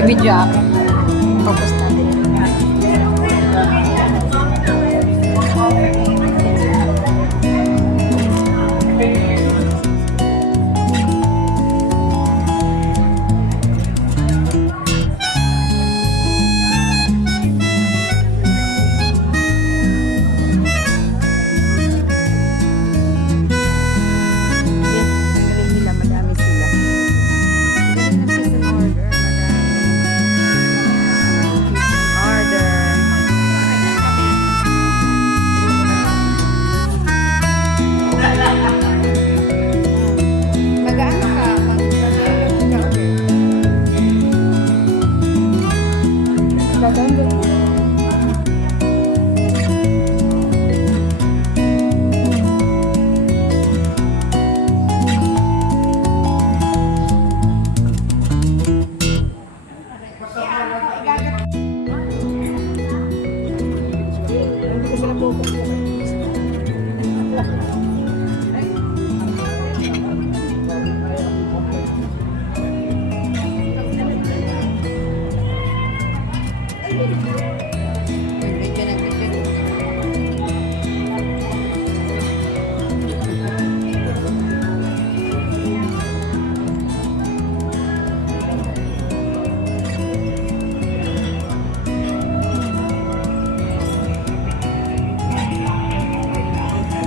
Bibidyo ako. Focus natin.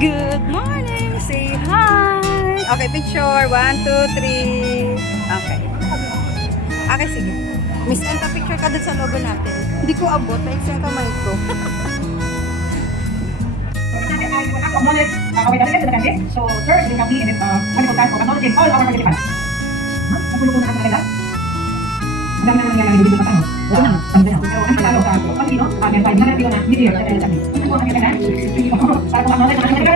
Good morning! Say hi! Okay, picture. 1, 2, 3. Okay. Okay, sige. Miss Enta, picture ka dun sa logo natin. Hindi ko abot. Pa-extend kamay ko. So, first, we have the wonderful task of acknowledging all our participants. Ang puno po na kanila. Ang dami naman yung dito sa tanong. Wala na. Ang dami. So, ang talo sa pag sino? May 5 na na video sa kanila sabi. Ano po ang kanila? Para po acknowledge ang kanila.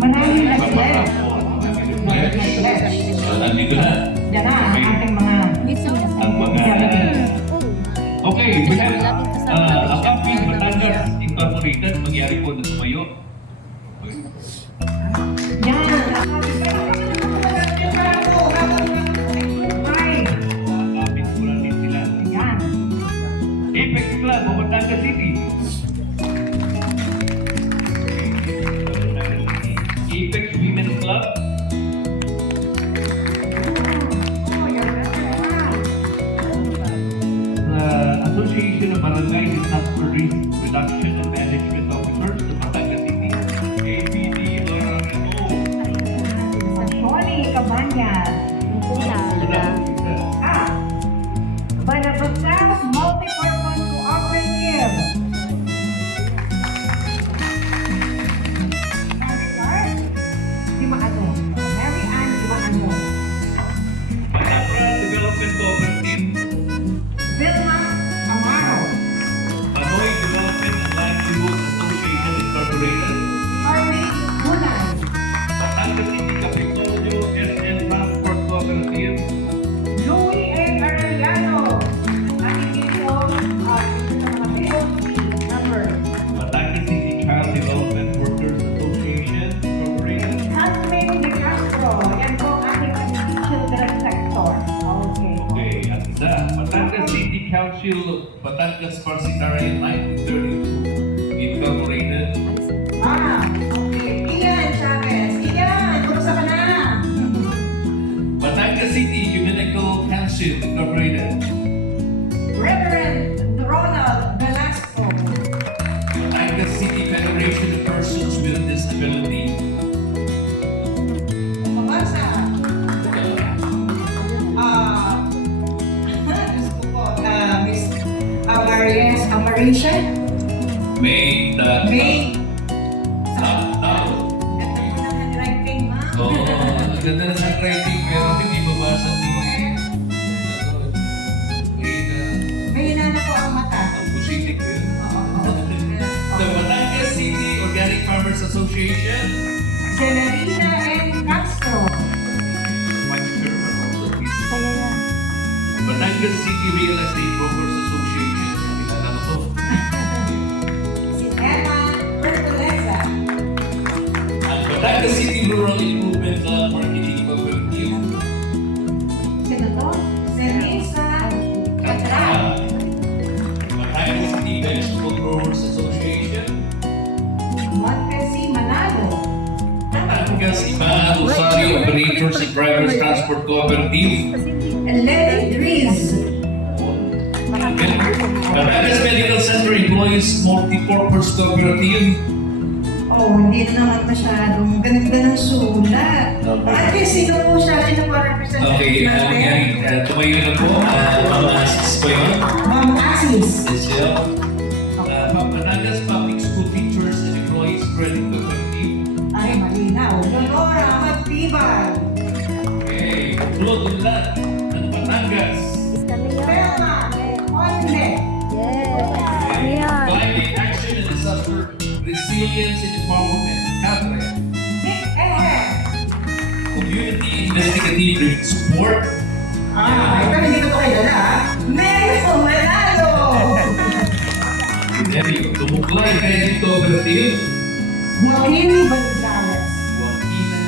Maraming na sila. So, nandito na. Diyan na ang ating mga Okay, we have a copy of Batangas Incorporated. Magyari po na tumayo. yan. Kapit ko lang din sila. Yan. Apex Club of Batangas City. Apex Women's Club. Association of Barangay Disaster Risk Reduction and Management Officers of Batangas City. ABD Lorano. Shoni Cabañas. Banabasal Multipurpose Cooperative. Di maano. Mary Ann Di maano. Banabra Development Cooperative. Vilma Amaro. Panoy Development and Livelihood Association Incorporated. Harvey Gunay. Batangas City Capitolio SN Transport Cooperative. Louie A. Arellano. Nakikito mga POC number. Batangas City Child Development Workers Association Incorporated. Jasmine De Castro. Yan po ang ating children sector. Okay. Okay, at isa. Batangas City Council of Batangas Parcitarian 1932 Incorporated. Okay. Ian Chavez. Ian, kumusta ka na? Batangas City Ecumenical Council Incorporated. Reverend Ronald Velasco. Batangas City Federation of Persons with Disability. Mabasa. Diyos ko po, Miss Amarisha. May the May. Tao. Ganda mo ng handwriting, ma. Oo, ang ganda ng handwriting pero hindi mabasa ni May hinana po ang mata. ang Busitik ko yun. The Oo. Batangas City Organic Farmers Association. Celerina N. Castro. Vice Chairman also. Saya yan. Batangas City Real Estate Brokers Association. Kilala ko to. Si Emma Bertoleza. Ang Batangas City Rural Improvement Club Marketing Cooperative. Usari Operators and Drivers Transport Cooperative. Lenny Dries. Batangas Medical Center Employees Multipurpose Cooperative. Oh, hindi na naman masyadong ganda ng sulat. Okay. Ate, sino po siya? Sino po representative Okay, natin? tumayo na po. Mga assist po yun. Ma'am Asis. Yes, yeah. Batangas Public School Teachers and Employees Credit Cooperative. Ay, malinaw. Lenora Magtibay. Okay, Claude Ulan ng Batangas. Felma Onle. Climate Action and Disaster Resilience and Empowerment. Catherine. Nick Ehe. Community Investigative Support. Ito hindi ko ito kilala. Melo Manalo. There you go. Tumuklay Credit Cooperative. Joaquin Gonzalez. Joaquina.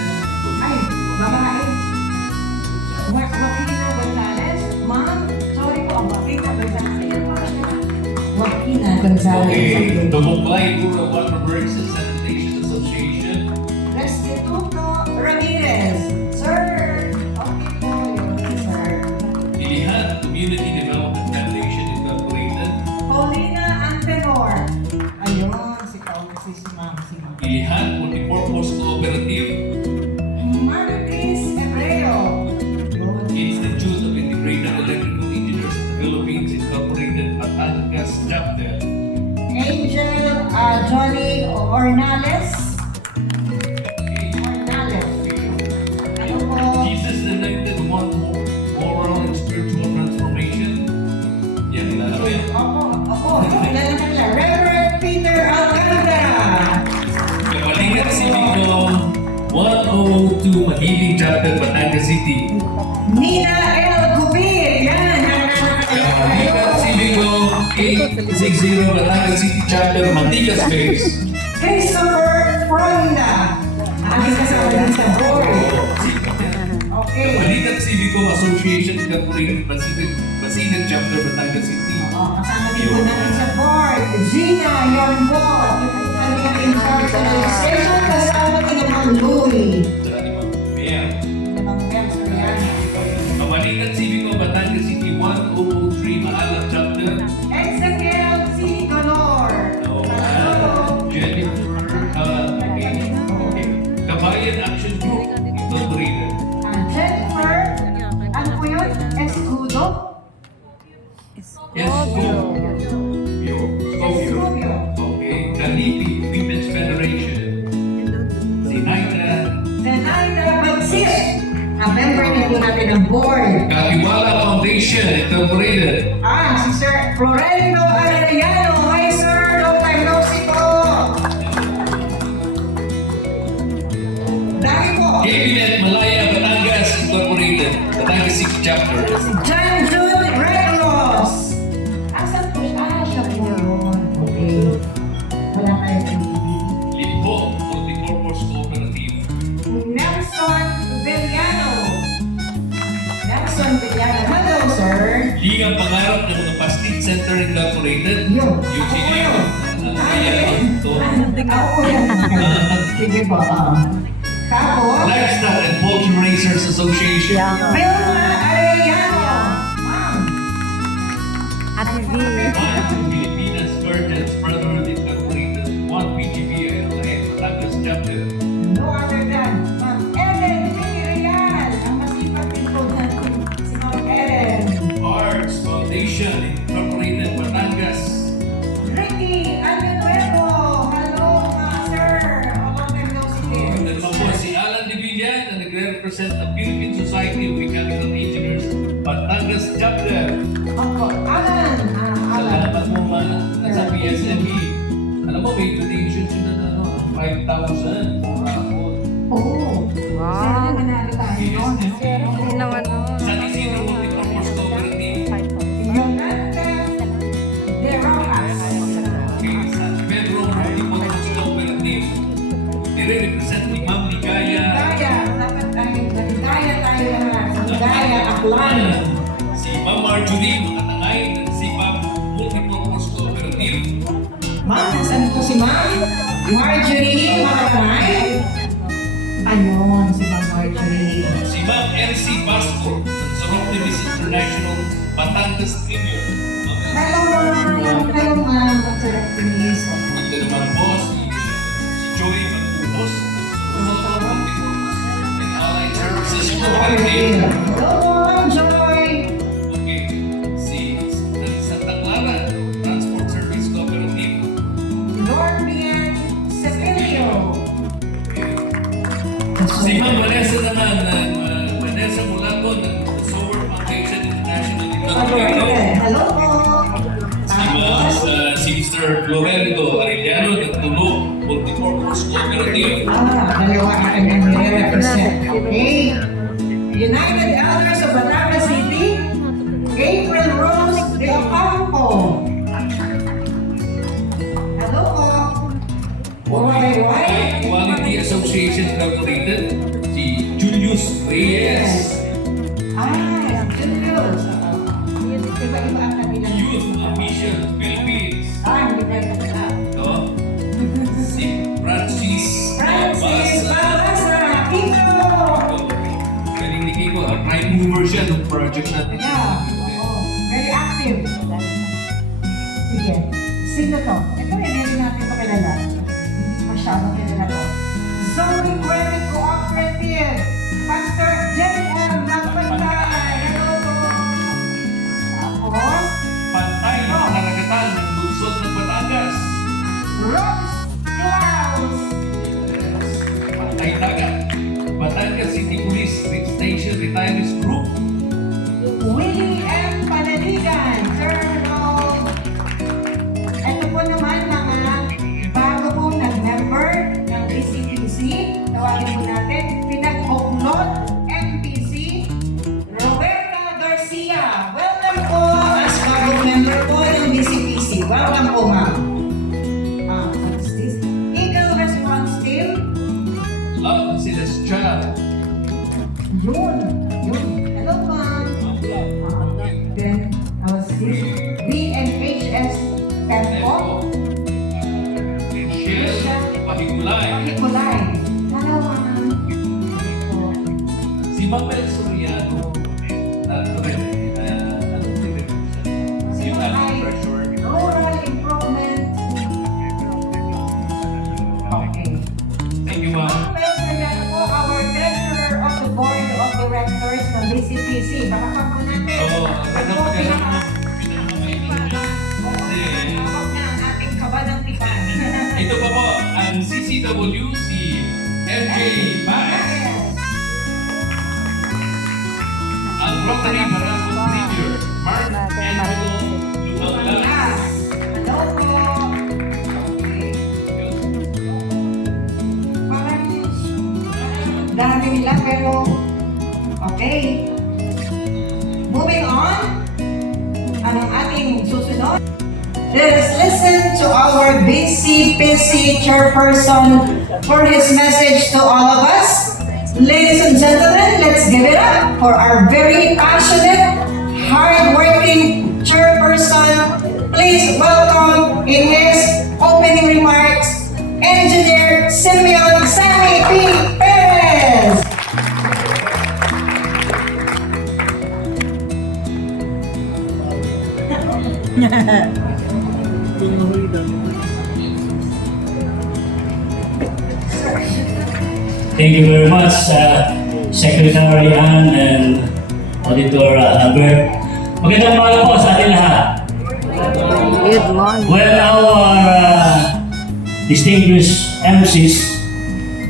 Ay, babae. Joaquina Gonzalez. Ma'am, sorry po, Joaquina Gonzalez. Joaquina Gonzalez. Okay, Tumuklay Rural Water Works and Sanitation Association. Restituto Ramirez. Sir, okay po yun, sir. Pilihan Community Development Foundation Incorporated. Paulina Antenor. Ayun, si Kaumasis Ma'am. Pilihan Multipurpose Cooperative. Martis Ebreo. Institute of Integrated Electrical Engineers of the Philippines Incorporated Batangas Chapter. Angel Johnny Ornales. Ornales. Ano po? Jesus Elected One Moral and Spiritual Transformation. Yan, kilala mo yan. Opo. Kilala na nila. Reverend Peter Alcantara. Kapalingan Civico 102 Magiling Chapter, Batangas City. Nina L. Gubin. Yan. Kapalingan Civico 860 Batangas City Chapter, Manticas Base. Christopher Fronda. Aking kasama din sa board. Okay. Kapalingan Civico Association Incorporated, Basilan Chapter, Batangas City. Kasama din po natin sa board. Gina Yonbo. Kalihan in charge of legislation. Kasama din naman Louie. Saka ni Ma'am Mayor. Namang Member yan. Kapalingan Civico Batangas City 1003 Maalam Chapter. Executive C. Color. Jennifer, okay. Kabayan Action Group Incorporated. Jennifer. Ano po yun? Escudo? Yes, Scopio. Escubio. Okay. Kalipi Women's Federation. Zinaida. Zenaida Bagsis. Member na po natin ng board. Katiwala Foundation Incorporated. Si Sir Florendo Arellano. Hi, sir. Long time no see po. Dahil po. Cabinet Malaya Batangas Incorporated. Batangas City Chapter. Si John June Regulos. Asan po siya? Siya po yun. Okay. Wala tayong pinili. Limpo Multipurpose Cooperative. Nelson Villano. Nelson Villano. Hello, sir. Liga Pangarap ng mga Pastit Center Incorporated. Yun. UGA. Ang kaya ito. Ako yan. Sige po. Tapos, Livestock and Poultry Raisers Association. Vilma Arellano. Ma'am. Ate V. One Pilipinas Virgins Brotherhood Incorporated. One PGBL and Batangas Chapter. No other than Ma'am Ellen Villarreal. Ang masipag din po natin si Ma'am Ellen. Arts Foundation Incorporated Batangas. Ricky Año Hello, sir. Long time no see. And then po si Alan de Villan na nagre-represent the Philippine Society of Mechanical Engineers Batangas Chapter. Ako, Alan. Salamat mo man sa PSME. Alam mo, may donation siya na 5,000 for raffle. Oo. Wow. Sana nanalo tayo noon. Hindi naman San Isidro Multipurpose Cooperative. Yolanda De Rojas. Okay, San Pedro Multipurpose Cooperative. Nire-represent ni Ma'am Ligaya. Ligaya. Dapat tayo. Ligaya tayo lahat. Ligaya, Aklan. Si Ma'am Marjorie Makatangay ng SIPAP Multipurpose Cooperative. Ma'am, saan po si Ma'am? Marjorie Makatamay. Ayun, si Ma'am Marjorie. Si Ma'am NC Basco, ng Optimis International Batangas Premier. Hello, ma'am. Hello, ma'am. Dr. Optimis. Ito naman po si Joey Magpupos, ng Solo Multipurpose and Allied Services Cooperative. Hello, ma'am. Joy. Okay, si Santa Clara Transport Service Cooperative. Normian Cepilio. Si Ma'am Vanessa naman, Vanessa Mulato ng Sower Foundation International Development. Hello po. Si Ma'am Sister Florendo Arellano ng Tulo Multipurpose Cooperative. Dalawa ang nire-represent. Okay. United Elders of Batangas City, April Rose de Ocampo. Hello po. Why? Quality Association Incorporated, si Julius Reyes. Julius. Iba-iba ang kanilang. Youth Ambition Philippines. Hindi na pala. No? Si Francis Francis Babasa. Babasa, Kiko. Galing ni Kiko, prime mover siya ng project natin. Yeah. Oo. Very active. Sige. Sino to? Ito rin, hindi natin ito kilala. Masyadong kilala to. Zoning Credit Cooperative. Pastor J.M. Magpantay. Hello po. Tapos, Pantay ng karagatan ng lungsod ng Batangas. Rose Claus. Pantay Dagat. Batangas City Police Station Retirees Group. Willie M. Panaligan. Colonel. Ito po naman mga bago pong nag-member ng BCPC. Tawagin po natin, Pinag-Oklot MPC, Roberta Garcia. Welcome po as bagong member po ng BCPC. Welcome po, ma'am. What's this? Eagle Response Team. Love Celestial. Yun. Hello, ma'am. Then, what's this? BNHS Tempo. Michelle Pahigulay. Nikolay. Hello, ma'am. Si Mabel Soriano. Si Alan Pressure. Rural Improvement. Okay. Thank you, ma'am. Ma'am Soriano po, our treasurer of the board of directors ng BCPC. Baka pa po natin. Oo, Ano po pinaka... Kasi, Tawag na ang ating kabalang tipan. ito pa po, ang CCW, si MJ Baez. Yes. Ang Rotary Barangay Premier, Mark Angelo Lumaglas. Hello po. Okay. Parang dami nila pero okay. Moving on. Anong ating susunod? Let us listen to our BCPC chairperson for his message to all of us. Ladies and gentlemen, let's give it up for our very passionate, hard-working chairperson. Please welcome in his opening remarks, Engineer Simeon Sammy P. Perez. Thank you very much, Secretary Ann and Auditor Albert. Magandang umaga po sa ating lahat. Good morning. When our distinguished MCs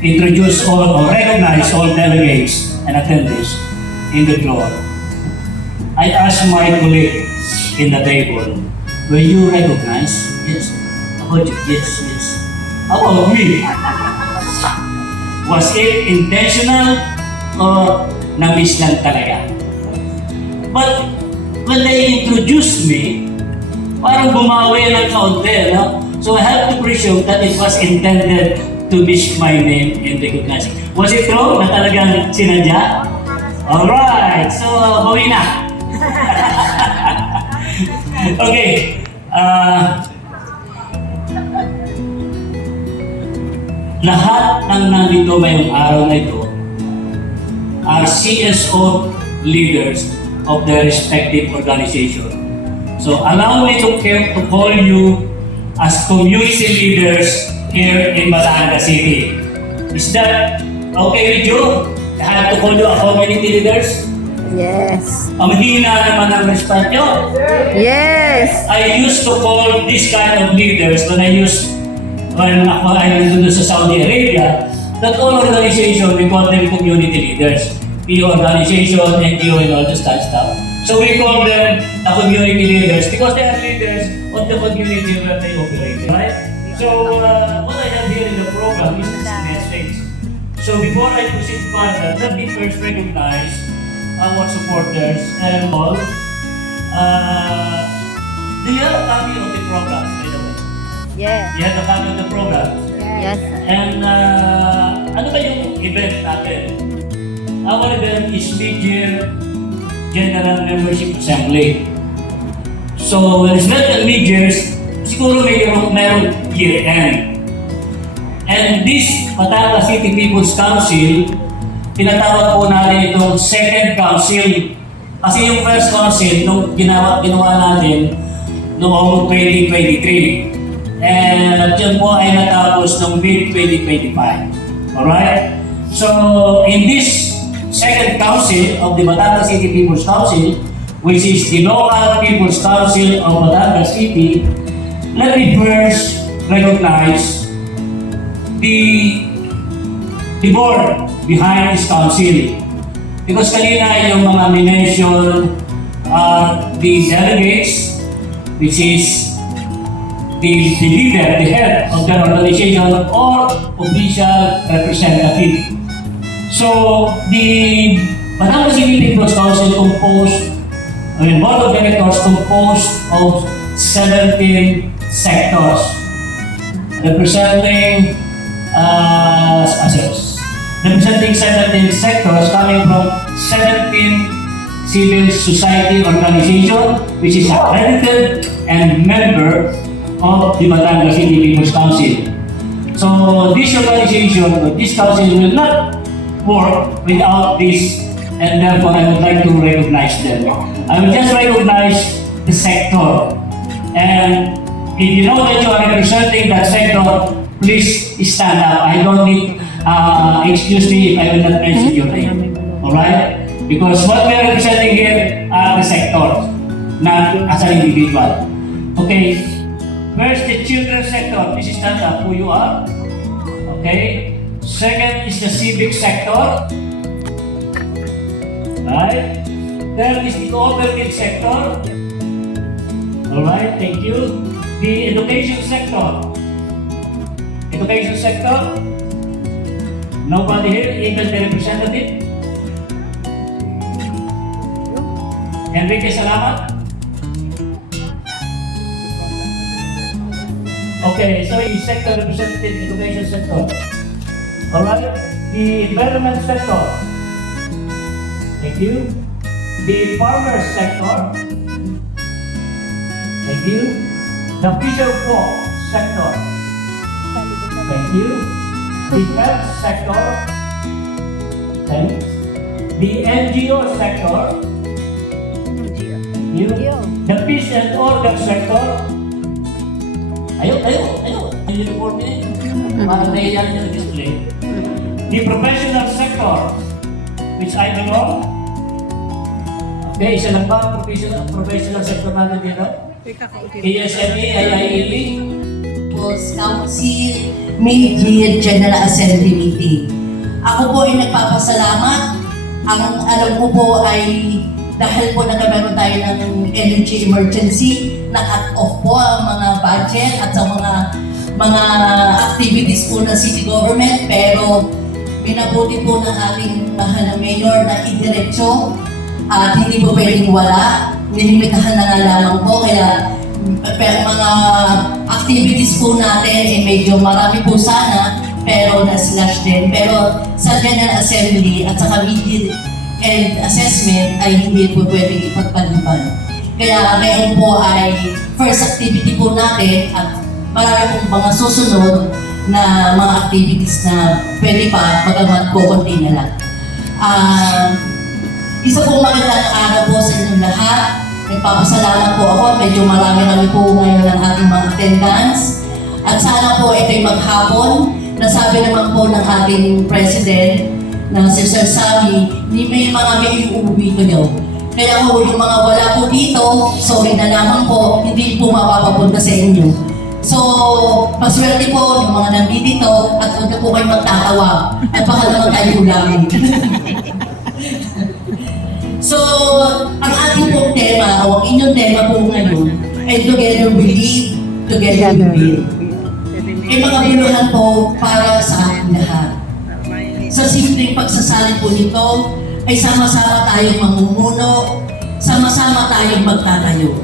introduce all or recognize all delegates and attendees in the floor, I asked my colleague in the table, will you recognize? Yes. About you? Yes, yes. How about me? Was it intentional or na-miss lang talaga? But when they introduced me, parang bumawi ng kaunti, no? So I have to presume that it was intended to miss my name in recognizing. Was it true na talagang sinadya? Alright, so bawi na. Okay. Lahat ng nandito ngayong araw na ito are CSO leaders of their respective organization. So allow me to call you as community leaders here in Batangas City. Is that okay with you? I have to call you a community leaders? Yes. Ang hina naman ang respect nyo. Yes. I used to call this kind of leaders when ako ay nandun sa Saudi Arabia, that all organization, we call them community leaders. PO organization, NGO, and all this kind of stuff. So we call them the community leaders because they are leaders of the community where they operate, right? So what I have here in the program is this message. So before I proceed further, let me first recognize our supporters and all. Do you have a copy of the program, by the way? Yes. You have a copy of the program? Yes. And ano ba yung event natin? Our event is mid-year General Membership Assembly. So when it's not the mid-years, siguro mayroong year-end. And this Batangas City People's Council, tinatawag po natin itong second council. Kasi yung first council, nung ginawa natin noong 2023. And yun po ay natapos noong mid-2025. Alright? So, in this second council of the Batangas City People's Council, which is the local People's Council of Batangas City, let me first recognize the board behind this council. Because kanina yung mga minention are the delegates, which is the leader, the head of the organization or official representative. So the Batangas City People's Council board of directors composed of 17 sectors representing 17 sectors coming from 17 civil society organization which is accredited and member of the Batangas City People's Council. So this organization, this council will not work without this, and therefore I would like to recognize them. I will just recognize the sector, and if you know that you are representing that sector, please stand up. I don't need, excuse me if I will not mention your name. Alright? Because what we are representing here are the sectors, not as an individual. Okay? First, the children's sector. Please stand up who you are. Okay? Second is the civic sector. Right? Third is the cooperative sector. Alright, thank you. The education sector. Education sector. Nobody here, even the representative. Enrique, salamat. Okay, so the sector representative, education sector. Alright, the environment sector. Thank you. The farmers sector. Thank you. The fisher folk sector. Thank you. The health sector. Thanks. The NGO sector. Thank you. The peace and order sector. Ayaw. Uniform din. Parang naiyan yung display. The professional sector, which I belong. Okay, isa lang ba ang professional sector natin dito? PSME, IIEB. People's Council Mid-Year General Assembly Meeting. Ako po ay nagpapasalamat. Ang alam ko po ay dahil po nagkaroon tayo ng energy emergency, na-cut off po ang mga budget at sa mga activities po ng city government, pero minabuti po ng ating mahal na mayor na idiretso at hindi po pwedeng wala. Nilimitahan na nga lamang po, kaya mga activities po natin ay medyo marami po sana, pero na-slash din. Pero sa General Assembly at saka mid-year and assessment ay hindi po pwedeng ipagpaliban. Kaya ngayon po ay first activity po natin at marami pong mga susunod na mga activities na pwede pa pagamat po konti na lang. Isa pong magandang araw po sa inyong lahat. Nagpapasalamat po ako at medyo marami po ngayon ang ating mga attendance. At sana po ito'y maghapon. Nasabi naman po ng ating president na si Sir Sammy, hindi may uuwi ko nyo. Kaya po yung mga wala po dito, sorry na naman po, hindi po mapapapunta sa inyo. So, paswerte po yung mga nandito at huwag na po kayo magtatawa at baka naman tayo ulangin. So, ang ating pong tema, o ang inyong tema po ngayon, ay Together We Lead, Together We Build. Ay mga biruhan po para sa ating lahat. Sa simpleng pagsasalin po nito, ay sama-sama tayong mamumuno, sama-sama tayong magtatayo.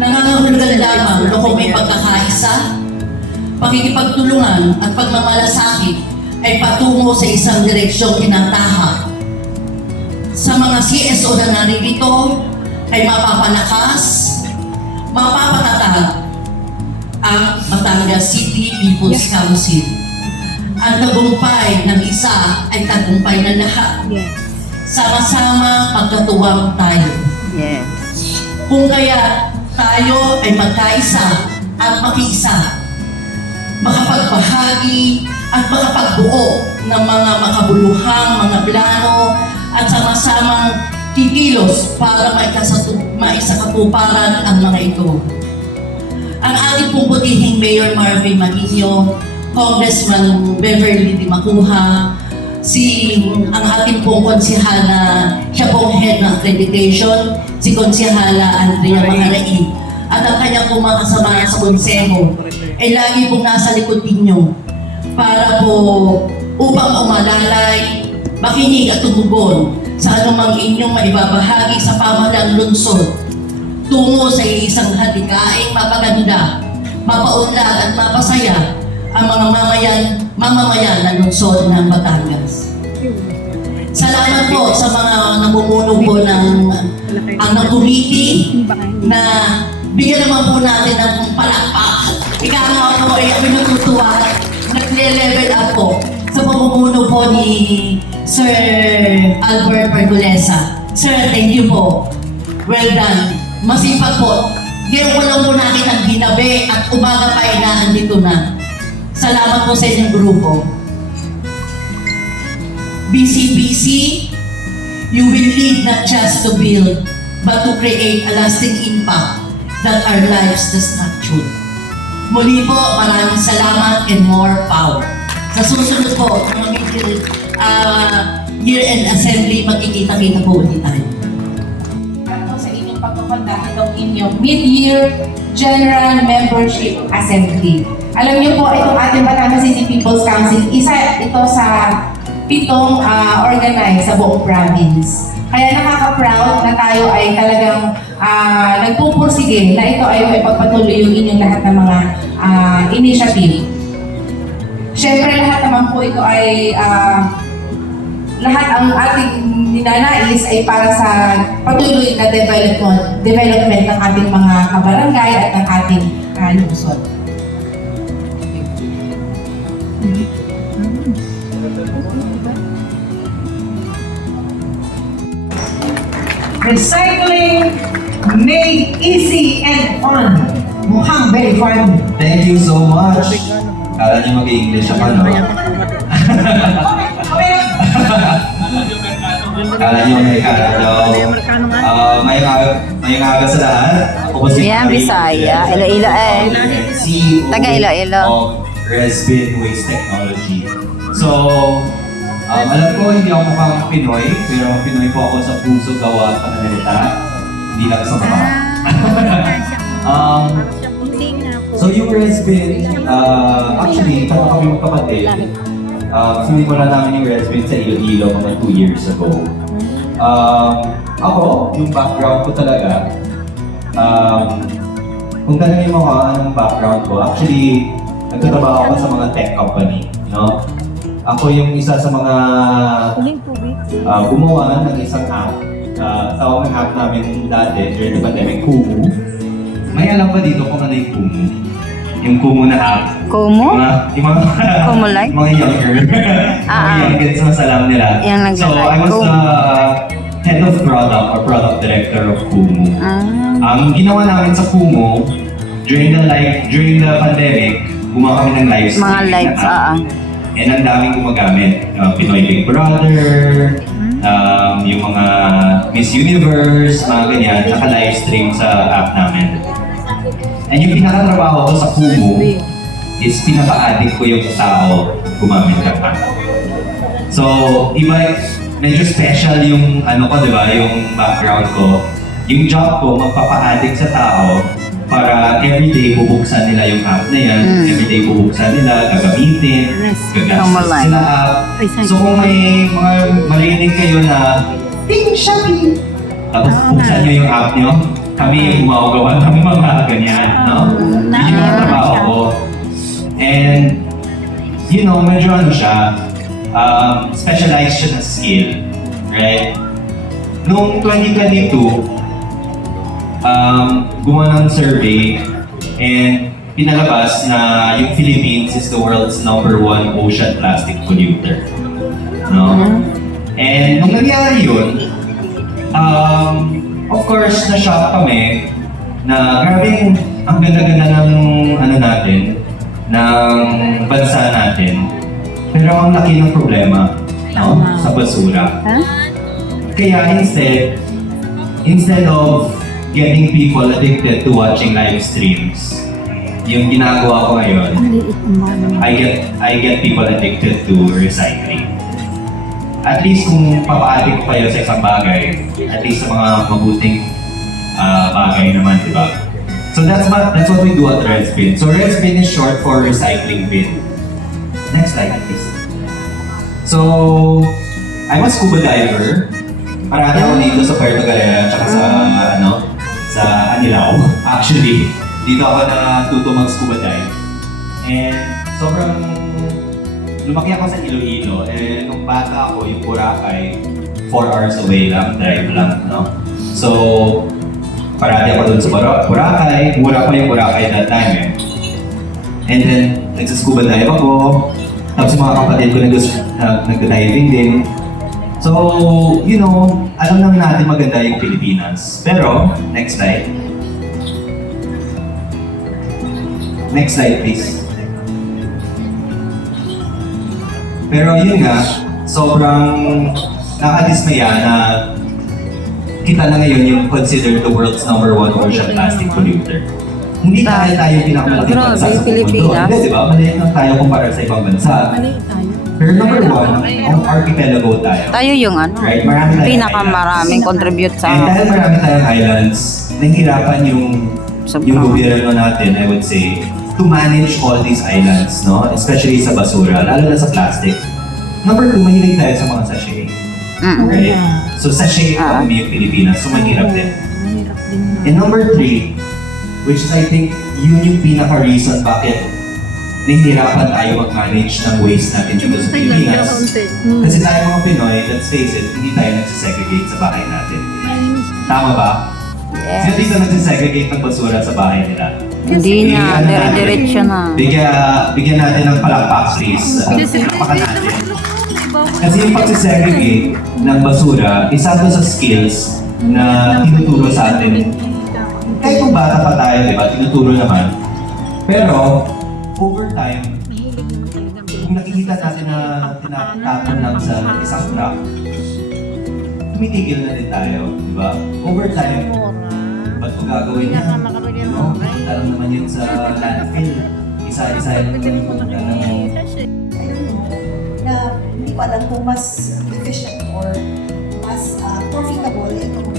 Nangangahulugan lamang kung may pagkakaisa, pakikipagtulungan at pagmamalasakit ay patungo sa isang direksyong tinatahak. Sa mga CSO na naririto ay mapapalakas, mapapatatag ang Batangas City People's Council. Ang tagumpay ng isa ay tagumpay ng lahat. Sama-sama magkatuwang tayo. Yes. Kung kaya tayo ay magkaisa at makiisa, makapagbahagi at makapagbuo ng mga makabuluhang mga plano at sama-samang kikilos para maisakatuparan ang mga ito. Ang ating puputihing Mayor Marvin Maguinho, Congressman Beverly Di Macuja, ang ating pong konsihala, siya pong head ng accreditation, si Konsihala Andrea Maharai, at ang kanyang pong mga kasama sa konseho, ay lagi pong nasa likod ninyo para po upang umalalay, makinig at tumugon sa anumang inyong maibabahagi sa pamahalang lungsod tungo sa isang hadikaing mapaganda, mapaunlad at mapasaya ang mga mamamayan ng lungsod ng Batangas. Salamat po sa mga namumuno po ng committee na bigyan naman po natin ng palakpak. Ika nga po ay natutuwa, nagle-level up po sa pamumuno po ni Sir Albert Pergolesa. Sir, thank you po. Well done. Masipag po. Ngayon ko lang po natin ang ginabi at umaga pa ay naandito na. Salamat po sa inyong grupo. BCBC, you will lead not just to build, but to create a lasting impact that our lives does not choose. Muli po, maraming salamat and more power. Sa susunod po, mga year-end assembly, magkikita-kita po ulit tayo. Sa inyong pagpapunta itong inyong mid-year General Membership Assembly. Alam niyo po, itong ating Batangas City People's Council, isa ito sa 7 organized sa buong province. Kaya nakaka-proud na tayo ay talagang nagpupursige na ito ay ipagpatuloy yung inyong lahat ng mga initiative. Siyempre lahat naman po ito ay lahat ang ating ninanais ay para sa patuloy na development ng ating mga kabarangay at ng ating lungsod. Recycling made easy and fun. Mukhang very fun. Thank you so much. Kala niyo mag-i-English ako, no? Kala niyo Amerikano daw. Mayong aga sa lahat. Ako po si Yeah, Harry Bisaya. Gutierrez, Iloilo CEO Taga Iloilo. of Resbin Waste Technology. So, alam ko hindi ako mukhang Pinoy, pero Pinoy po ako sa puso, gawa at pananalita. Hindi lang sa mukha. So yung Resbin, actually, tatlo kami magkapatid. Sinimula namin yung Resbin sa Iloilo mga 2 years ago. Ako, yung background ko talaga, kung tanongin mo ko anong background ko, actually, nagtatrabaho ako sa mga tech company, no? Ako yung isa sa mga gumawa ng isang app. Tawag ng app namin dati during the pandemic, Kumu. May alam ba dito kung ano yung Kumu? yung Kumu na app. Kumu? Yung mga, Kumu like? mga younger. mga youngins mas alam nila. Yung So, I was Kumu. the head of product or product director of Kumu. Ang ginawa namin sa Kumu, during the pandemic, gumawa kami ng live stream. Mga lives, And ang daming gumagamit. Pinoy Big Brother, yung mga Miss Universe, mga ganyan, naka-live stream sa app namin. And yung pinakatrabaho ko sa Kumu is pinapa-addict ko yung tao gumamit ng app. So, iba, medyo special yung ano ko, di ba, yung background ko. Yung job ko, magpapa-addict sa tao para everyday bubuksan nila yung app na yan, everyday bubuksan nila, gagamitin, gagastos sila app. So kung may mga marinig kayo na Ting Shopee! Tapos buksan nyo yung app nyo, kami yung gumagawa ng mga ganyan, no? Yun yung trabaho ko. And, you know, medyo ano siya, specialized siya na skill, right? Noong 2022, gumawa ng survey and pinalabas na yung Philippines is the world's #1 ocean plastic polluter. No? And nung nangyari yun, of course, na-shock kami na grabe ang ganda-ganda ng ano natin, ng bansa natin. Pero ang laki ng problema, no? Sa basura. Kaya instead of getting people addicted to watching live streams, yung ginagawa ko ngayon, I get people addicted to recycling. At least kung papa-addict pa yun sa isang bagay, at least sa mga mabuting bagay naman, di ba? So that's what we do at Redspin. So Redspin is short for recycling bin. Next slide, please. So, I'm a scuba diver. Parati ako dito sa Puerto Galera, tsaka sa Anilao. Actually, dito ako natuto mag-scuba dive. And sobrang lumaki ako sa Iloilo. And nung bata ako, yung Boracay, 4 hours away lang, drive lang, no? So, parati ako dun sa Boracay. Mura pa yung Boracay that time eh. And then, nagsa-scuba dive ako. Tapos yung mga kapatid ko nag-diving din. So, you know, alam naman natin maganda yung Pilipinas. Pero, next slide. Next slide, please. Pero yun nga, sobrang nakadismaya na kita na ngayon yung considered the world's #1 ocean plastic polluter. Hindi tayo pinakamalaking bansa sa mundo. Hindi, di ba? Maliit lang tayo kumpara sa ibang bansa. Pero #1, ang archipelago tayo. Tayo yung ano, Right? Marami tayong pinakamaraming contribute And sa dahil marami tayong islands, nahihirapan yung gobyerno natin, I would say, to manage all these islands, no? Especially sa basura, lalo na sa plastic. #2, mahilig tayo sa mga sachet. Right? So sachet economy yung Pilipinas, so mahirap din. And #3, which is I think yun yung pinaka-reason bakit nahihirapan tayo mag-manage ng waste natin dito sa Pilipinas. Kasi tayo mga Pinoy, let's face it, hindi tayo nagsisegregate sa bahay natin. Tama ba? Yes. Hindi tayo nagsisegregate ng basura sa bahay nila. Hindi na, dire-diretso na. Bigyan natin ng palakpak, please. Palakpakan natin. Kasi yung pagsisegregate ng basura, isa to sa skills na tinuturo sa atin. Kahit kung bata pa tayo, di ba? Tinuturo naman. Pero, over time, kung nakikita natin na tinatapon lang sa isang truck, tumitigil na din tayo, di ba? Over time, ba't ko gagawin yan? No? Punta lang naman yun sa landfill. Isa-isa lang naman yung punta ng na hindi ko alam kung mas efficient or mas profitable itong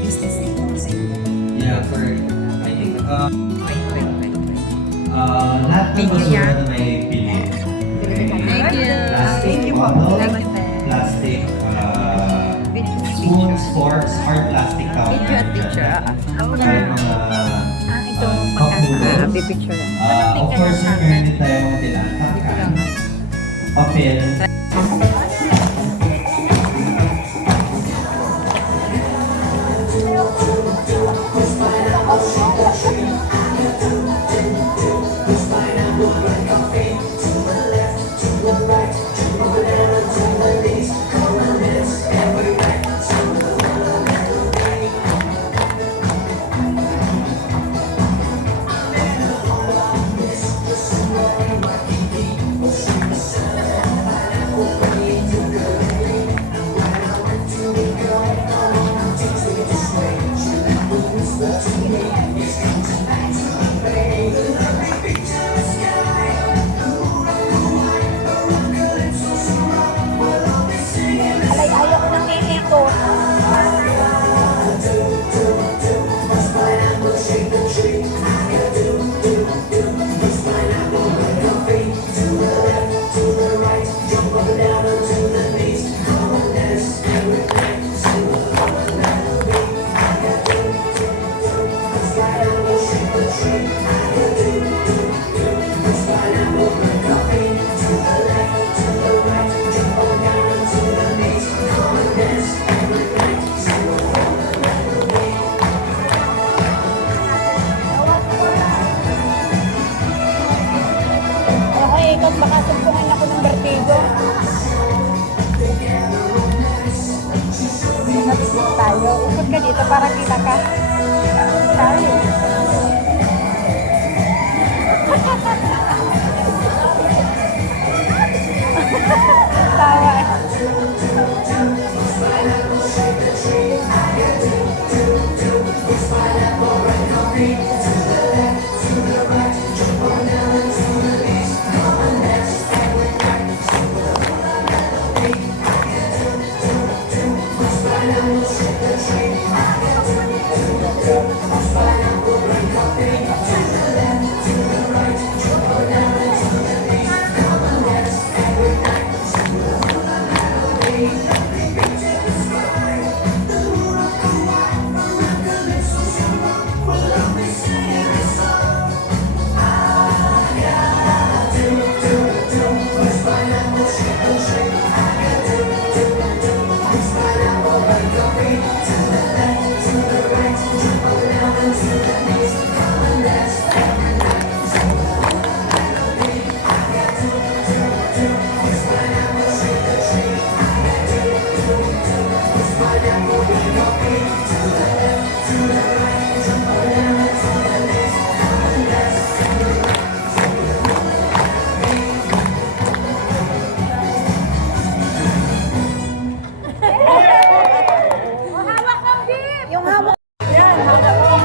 business nito sa inyo. Yeah, I think, lahat ng basura na may pili. Plastic bottle, plastic spoons, forks, hard plastic towel. Kahit mga cup noodles. Picture. Of course, meron din tayo mga tinatakan, papel. ka dito para kita ka. Sorry. Tawa. Yung hawak. Yan, hawak.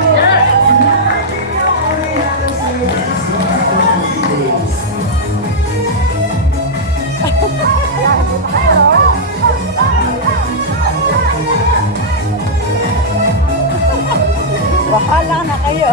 Bahala na kayo.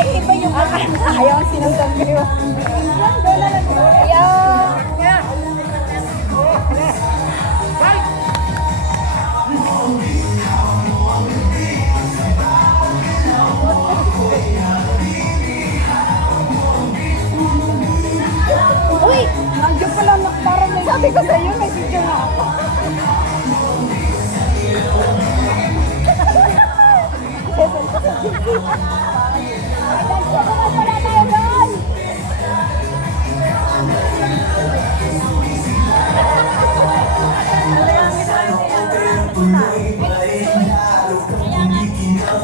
Ay, iba yung ayaw ang sinundan kayo. Ayaw. Uy! Nandiyan pala parang may sabi ko sa'yo, may video nga ako. Wala tayo doon!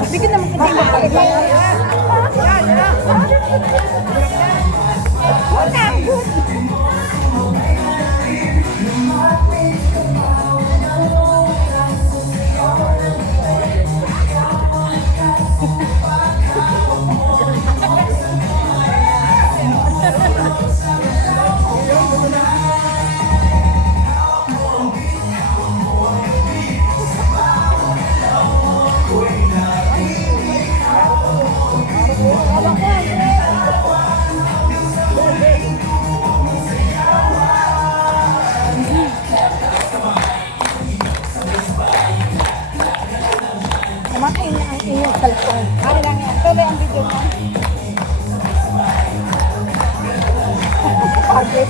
Bigyan naman kita yung magpagkakaya. Kumain na ang inyong cellphone. Kaya lang yan. Tuloy ang video mo. Pagod.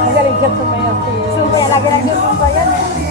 Magaling siya sumayaw si... Sumayaw. Lagi lang yung sumayaw.